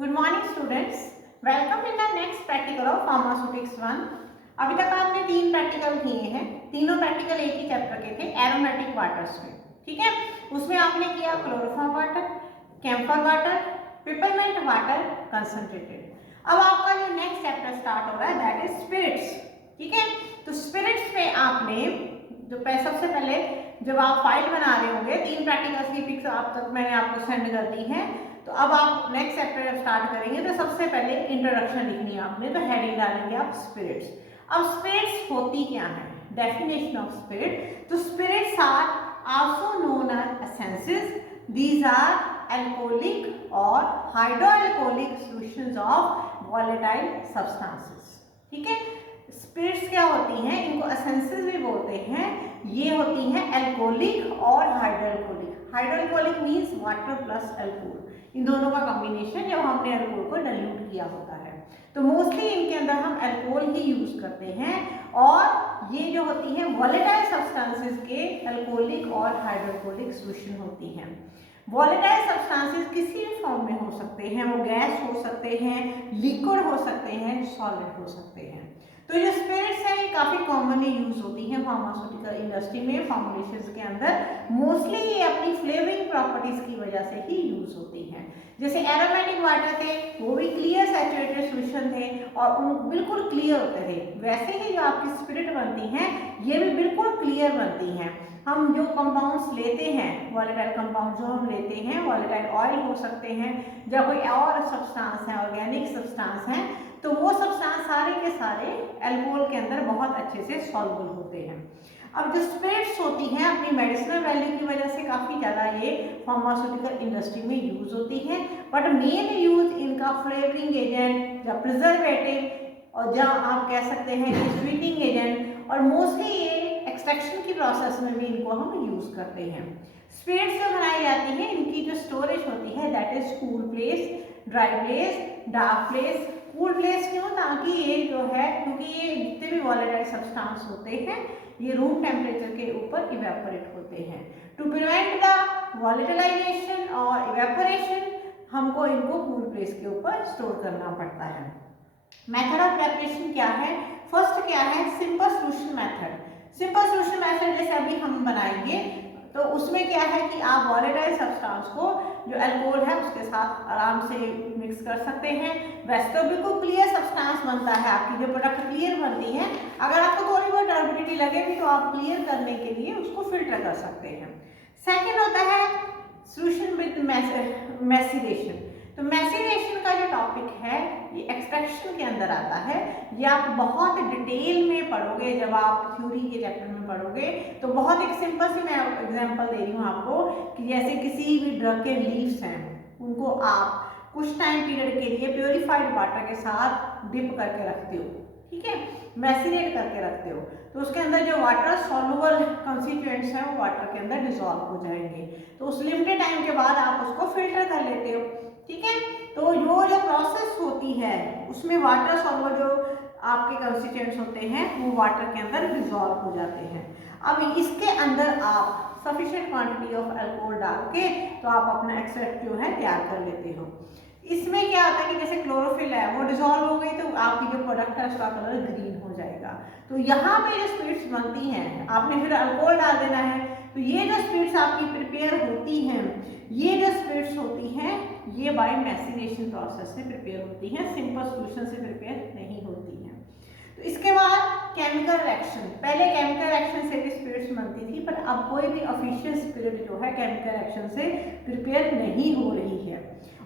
Good morning students, welcome in the next practical of pharmaceutics 1। अभी तक आपने 3 practical किए हैं। तीनों प्रैक्टिकल एक ही चैप्टर के थे, एरोमेटिक वाटर्स में। ठीक है, उसमें आपने किया chloroform water, camphor water, peppermint water concentrated. अब आपका जो नेक्स्ट चैप्टर स्टार्ट हो रहा है दैट इज स्पिरिट्स। ठीक है, तो स्पिरिट्स में आपने जो सबसे पहले जब आप फाइल बना रहे होंगे, 3 प्रैक्टिकल्स की पिक्स आप तक मैंने आपको सेंड कर दी है। तो अब आप नेक्स्ट चैप्टर जब स्टार्ट करेंगे तो सबसे पहले इंट्रोडक्शन लिखनी है आपने, तो हेडिंग डालेंगे आप स्पिरिट्स। अब स्पिरिट्स होती क्या है, डेफिनेशन ऑफ स्पिरिट। तो spirits are also known as essences. These are alcoholic और hydroalcoholic solutions of volatile substances. ठीक है, स्पिरिट्स क्या होती हैं, इनको एसेंसेस भी बोलते हैं। ये होती हैं एल्कोहलिक और हाइड्रोएल्कोहलिक। हाइड्रोएल्कोहलिक मींस वाटर प्लस अल्कोहल, इन दोनों का कॉम्बिनेशन जब हमने अल्कोहल को डाइल्यूट किया होता है। तो मोस्टली इनके अंदर हम अल्कोहल ही यूज करते हैं, और ये जो होती है वोलेटाइल सब्सटेंसेस के अल्कोहलिक और हाइड्रोएल्कोहलिक सॉल्यूशन होती हैं। वोलेटाइल सब्सटेंसेस किसी भी फॉर्म में हो सकते हैं, वो गैस हो सकते हैं, लिक्विड हो सकते हैं, सॉलिड हो सकते हैं। तो जो स्पिरिट्स हैं ये काफ़ी कॉमनली यूज होती हैं फार्मास्यूटिकल इंडस्ट्री में, फॉर्मुलेशंस के अंदर। मोस्टली ये अपनी फ्लेवरिंग प्रॉपर्टीज की वजह से ही यूज होती हैं। जैसे एरोमेटिक वाटर थे, वो भी क्लियर सैचुरेटेड सॉल्यूशन थे और उन बिल्कुल क्लियर होते थे। वैसे ही जो आपकी स्पिरिट बनती हैं ये भी बिल्कुल क्लियर बनती हैं। हम जो कंपाउंड्स लेते हैं, वॉलेटाइल कंपाउंड जो हम लेते हैं, वॉलेटाइल ऑयल हो सकते हैं, या कोई और सब्सटेंस है, ऑर्गेनिक सब्सटेंस है, तो वो सब्सटेंस सारे के सारे अल्कोहल के अंदर बहुत अच्छे से सॉल्युबल होते हैं। अब जो स्पिरिट्स होती हैं अपनी मेडिसिनल वैल्यू की वजह से काफ़ी ज़्यादा ये फार्मास्यूटिकल इंडस्ट्री में यूज होती है, बट मेन यूज इनका फ्लेवरिंग एजेंट या प्रिजर्वेटिव, और जहाँ आप कह सकते हैं स्वीटनिंग एजेंट, और मोस्टली ये एक्सट्रैक्शन की प्रोसेस में भी इनको हम यूज करते हैं। स्पिरिट्स जो बनाई जाती हैं इनकी जो स्टोरेज होती है that is cool place, dry place, dark place. Cool place क्यों, ताकि ये जो है, क्योंकि ये जितने भी वॉलेटाइल सब्सटेंस होते हैं ये रूम टेम्परेचर के ऊपर इवेपोरेट होते हैं। टू प्रिवेंट द वॉलेटिलाइजेशन और इवेपोरेशन हमको इनको कूल प्लेस के ऊपर स्टोर करना पड़ता है। मेथड ऑफ प्रेपरेशन क्या है, फर्स्ट क्या है, simple solution method. Simple solution method जैसे अभी हम बनाएंगे तो उसमें क्या है कि आप वॉलेटाइल सब्सटेंस को जो अल्कोहल है उसके साथ आराम से मिक्स कर सकते हैं। वैसे तो बिल्कुल क्लियर सब्सटेंस बनता है, आपकी जो प्रोडक्ट क्लियर बनती है। अगर आपको थोड़ी बहुत टर्बिडिटी लगे भी तो आप क्लियर करने के लिए उसको फिल्टर कर सकते हैं। सेकेंड होता है सॉल्यूशन विद मैसिरेशन। तो मैसिरेशन का जो टॉपिक है ये एक्सट्रैक्शन के अंदर आता है। ये आप बहुत डिटेल में पढ़ोगे, जब आप थ्योरी के चैप्टर में पढ़ोगे तो बहुत एक सिंपल सी मैं एग्जांपल दे रही हूँ आपको कि जैसे किसी भी ड्रग के लीव्स हैं उनको आप कुछ टाइम पीरियड के लिए प्योरीफाइड वाटर के साथ डिप करके रखते हो, ठीक है, मैसिनेट करके रखते हो, तो उसके अंदर जो वाटर सॉल्युबल कंस्टिट्यूएंट्स हैं वो वाटर के अंदर डिसॉल्व हो जाएंगे। तो उस लिमिटेड टाइम के बाद आप उसको फिल्टर कर लेते हो। ठीक है, तो जो प्रोसेस होती है उसमें वाटर सॉल्युबल जो आपके कंस्टिट्यूएंट्स होते हैं वो वाटर के अंदर डिसॉल्व हो जाते हैं। अब इसके अंदर आप सफिशिएंट क्वांटिटी ऑफ अल्कोहल डाल के तो आप अपना एक्सट्रैक्ट जो है तैयार कर लेते हो। इसमें क्या होता है कि जैसे क्लोरोफिल है वो डिसॉल्व हो गई तो आपकी जो प्रोडक्ट है उसका कलर ग्रीन हो जाएगा। तो यहाँ पे जो स्पिरिट्स बनती हैं आपने फिर अल्कोहल डाल देना है, तो ये जो स्पिरिट्स आपकी प्रिपेयर होती हैं, ये जो स्पिरिट्स होती हैं ये बाय मैसिनेशन प्रोसेस से प्रिपेयर होती हैं, सिंपल सॉल्यूशन से प्रिपेयर नहीं होती हैं। तो इसके बाद केमिकल रिएक्शन, पहले केमिकल रिएक्शन से भी स्पिरिट्स बनती थी, पर अब कोई भी ऑफिशियल स्पिरिट जो है केमिकल रिएक्शन से प्रिपेयर नहीं हो रही है।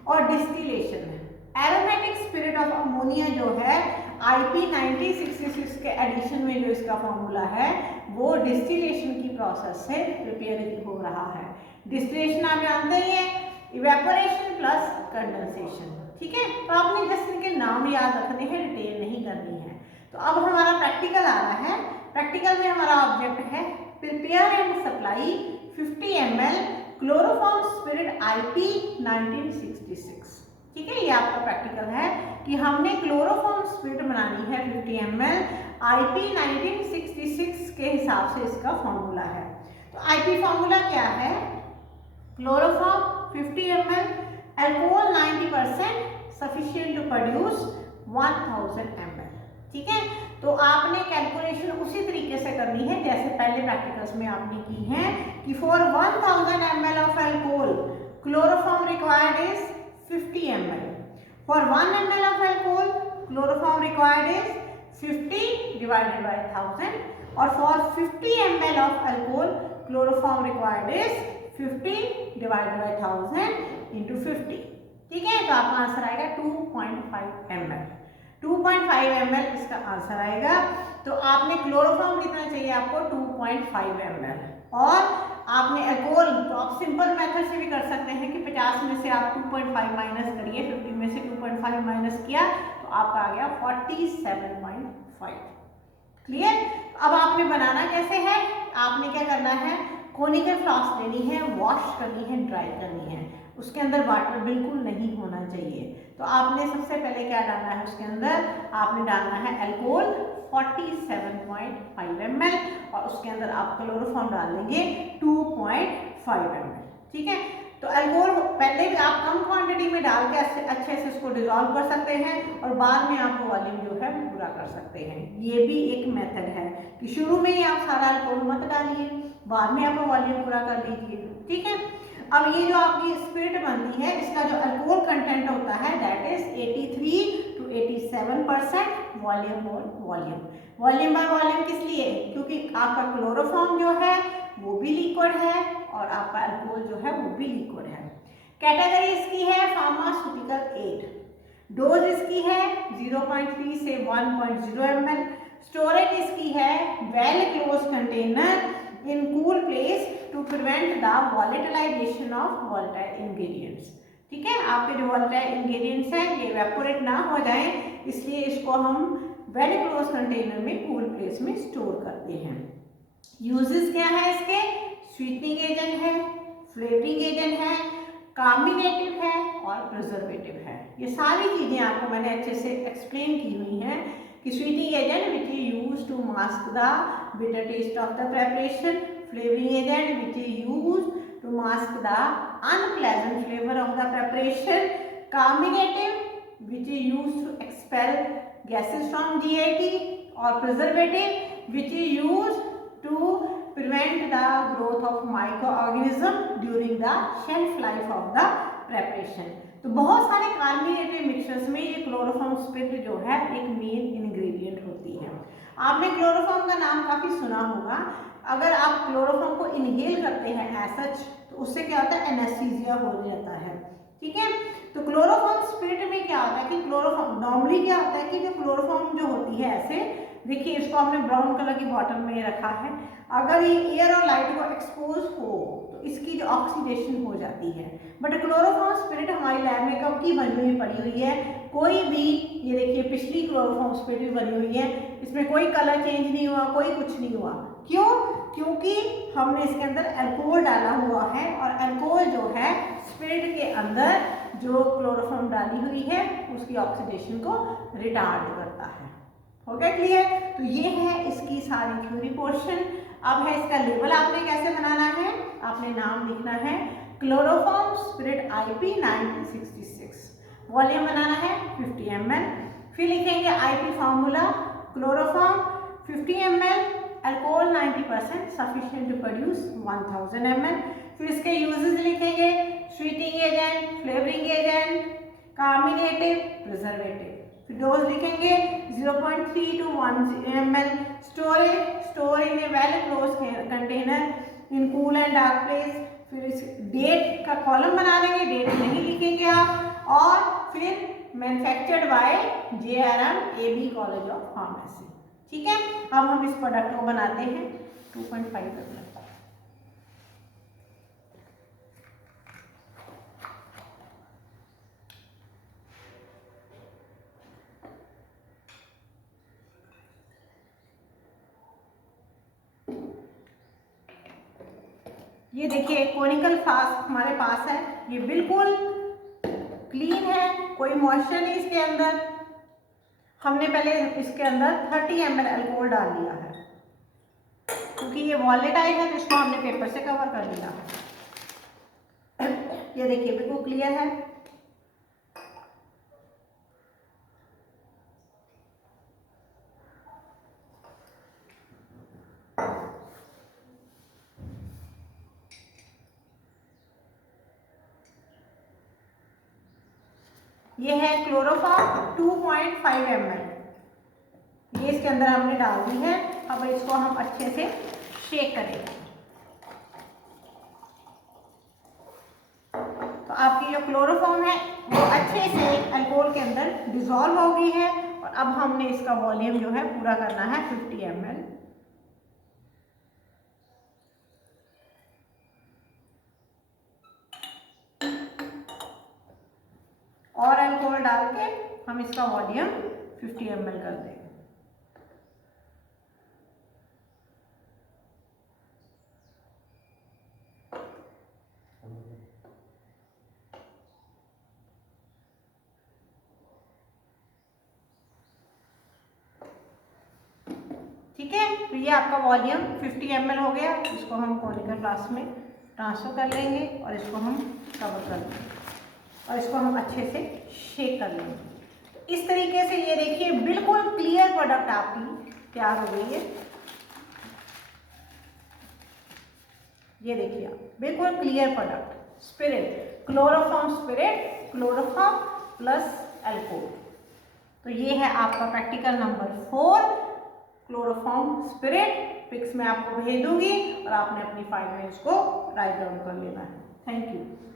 और डिस्टिलेशन है, एरोमेटिक स्पिरिट ऑफ अमोनिया जो है IP 1966 के एडिशन में जो इसका फॉर्मूला है वो डिस्टिलेशन की प्रोसेस से प्रिपेयर हो रहा है। डिस्टिलेशन आप जानते ही हैं, इवेपोरेशन प्लस कंडेंसेशन। ठीक है, तो आपने जस्ट इनके नाम याद रखने हैं, डिटेल नहीं करनी है। तो अब हमारा प्रैक्टिकल आ रहा है। प्रैक्टिकल में हमारा ऑब्जेक्ट है prepare and supply 50 ml chloroform spirit IP 1966। ठीक है, ये आपका प्रैक्टिकल है कि हमने क्लोरोफॉर्म स्पिरिट बनानी है 50 ml, IP 1966 के हिसाब से इसका फॉर्मूला है। तो IP फॉर्मूला क्या है, chloroform 50 ml, alcohol 90%, sufficient to produce 1000 ml। ठीक है, तो आपने कैलकुलेशन उसी तरीके से करनी है जैसे पहले प्रैक्टिकल्स में आपने की है कि for 1000 ml of alcohol chloroform required is 50 ml। For 1 ml of alcohol chloroform required is 50 divided by 1000 और for 50 ml of alcohol chloroform required is 50 divided by 1000 into 50। ठीक है, तो आपका आंसर आएगा 2.5 ml। 2.5 ml इसका आंसर आएगा। तो आपने क्लोरोफॉर्म कितना चाहिए आपको 2.5 ml और आपने अल्कोहल, तो आप सिंपल मेथड से भी कर सकते हैं कि 50 में से आप 2.5 माइनस करिए, 50 में से 2.5 माइनस किया तो आपका आ गया 47.5। क्लियर। अब आपने बनाना कैसे है, आपने क्या करना है, कोनिकल फ्लास्क लेनी है, वॉश करनी है, ड्राई करनी है, उसके अंदर वाटर बिल्कुल नहीं होना चाहिए। तो आपने सबसे पहले क्या डालना है, उसके अंदर आपने डालना है अल्कोहल 47.5 ml और उसके अंदर आप क्लोरोफॉर्म डाल देंगे 2.5 ml। ठीक है, तो अल्कोहल पहले भी आप कम क्वांटिटी में डाल के अच्छे से इसको डिजोल्व कर सकते हैं और बाद में आप वॉल्यूम जो है पूरा कर सकते हैं। ये भी एक मेथड है कि शुरू में ही आप सारा अल्कोहल मत डालिए, बाद में आप वॉल्यूम पूरा कर लीजिए। ठीक है, अब ये जो आपकी स्पिरिट बनती है इसका जो अल्कोहल कंटेंट होता है दैट इज 83 to 87% वॉल्यूम और वॉल्यूम। वॉल्यूम बाय वॉल्यूम किस लिए, क्योंकि आपका क्लोरोफॉर्म जो है वो भी लिक्विड है और आपका अल्कोहल जो है वो भी लिक्विड है। कैटेगरी इसकी है फार्मास्यूटिकल 8। डोज इसकी है 0.3 से 1.0 ml। स्टोरेज इसकी है well close container in cool place to prevent the volatilization of volatile ingredients. ठीक है, आपके जो वोलेटाइल इंग्रेडिएंट्स हैं ये इवेपोरेट ना हो जाएं, इसलिए इसको हम वेल क्लोज कंटेनर में कूल प्लेस में स्टोर करते हैं। यूजेस क्या है इसके, स्वीटनिंग एजेंट है, फ्लेवरिंग एजेंट है, कार्मिनेटिव है और प्रिजर्वेटिव है। ये सारी चीजें आपको मैंने अच्छे से एक्सप्लेन की हुई हैं कि sweetening agent which is used to mask the bitter taste of the preparation, flavoring agent which is used to mask the unpleasant flavor of the preparation, carminative which is used to expel gases from GIT or preservative which is used to prevent the growth of microorganism during the shelf life of the preparation। तो बहुत सारे carminative mixtures में ये chloroform spirit जो है एक main ingredient होती है। आपने क्लोरोफॉर्म का नाम काफी सुना होगा। अगर आप क्लोरोफॉर्म को इनहेल करते हैं एसच तो उससे क्या होता है, एनेस्थीसिया हो जाता है। ठीक है, तो क्लोरोफॉर्म स्पिरिट में क्या होता है कि क्लोरोफॉर्म नॉर्मली क्या होता है कि जो क्लोरोफॉर्म जो होती है ऐसे देखिए, इसको हमने ब्राउन कलर की बॉटल में रखा है, अगर ये एयर और लाइट को एक्सपोज हो तो इसकी जो ऑक्सीडेशन हो जाती है। बट क्लोरोफॉर्म स्पिरिट हमारी लैब में कब की बनी हुई पड़ी हुई है, कोई भी, ये देखिए पिछली क्लोरोफॉर्म स्पिरिट बनी हुई है, इसमें कोई कलर चेंज नहीं हुआ, कोई कुछ नहीं हुआ। क्यों, क्योंकि हमने इसके अंदर अल्कोहल डाला हुआ है और अल्कोहल जो है स्पिरिट के अंदर जो क्लोरोफॉर्म डाली हुई है उसकी ऑक्सीडेशन को रिटार्ड करता है। हो गया क्लियर। तो ये है इसकी सारी थ्योरी पोर्शन। अब है इसका लेबल आपने कैसे बनाना है, आपने नाम लिखना है क्लोरोफॉर्म स्पिरिट IP 1966, वॉल्यूम बनाना है 50 ml, फिर लिखेंगे IP formula chloroform 50 ml, alcohol 90% sufficient to produce 1000 ml। फिर इसके यूजेस लिखेंगे sweetening agent, flavouring agent, carminative, preservative. फिर डोज लिखेंगे 0.3 to 1 ml। Storage, store in a well close container in cool and dark place. फिर इस date का column बना देंगे, डेट नहीं लिखेंगे आप, और फिर manufactured by JRM AB college of pharmacy. ठीक है, अब हम इस प्रोडक्ट को बनाते हैं 2.5 ml। ये देखिए कोनिकल फ्लास्क हमारे पास है, ये बिल्कुल क्लीन है, कोई मॉइस्चर नहीं इसके अंदर। हमने पहले इसके अंदर 30 ml अल्कोहल डाल दिया है, क्योंकि ये वॉलेटाइल है तो इसको हमने पेपर से कवर कर दिया है। ये देखिए बिल्कुल क्लियर है। ये है क्लोरोफॉर्म 2.5 ml, ये इसके अंदर हमने डाल दी है। अब इसको हम अच्छे से शेक करेंगे। तो आपकी जो क्लोरोफॉर्म है वो अच्छे से अल्कोहल के अंदर डिसॉल्व हो गई है। और अब हमने इसका वॉल्यूम जो है पूरा करना है 50 ml। और अल्कोहल डाल के हम इसका वॉल्यूम 50 ml कर देंगे। ठीक है, तो ये आपका वॉल्यूम 50 ml हो गया। इसको हम कोनिकल फ्लास्क में ट्रांसफर कर लेंगे और इसको हम कवर कर लेंगे और इसको हम अच्छे से शेक कर लेंगे। तो इस तरीके से ये देखिए बिल्कुल क्लियर प्रोडक्ट आपकी तैयार हो गई है। ये देखिए आप बिल्कुल clear product spirit, chloroform spirit, chloroform plus alcohol. तो ये है आपका practical number 4 chloroform spirit. Pics में आपको भेज दूंगी और आपने अपनी फाइल में इसको राइट डाउन कर लेना है। Thank you.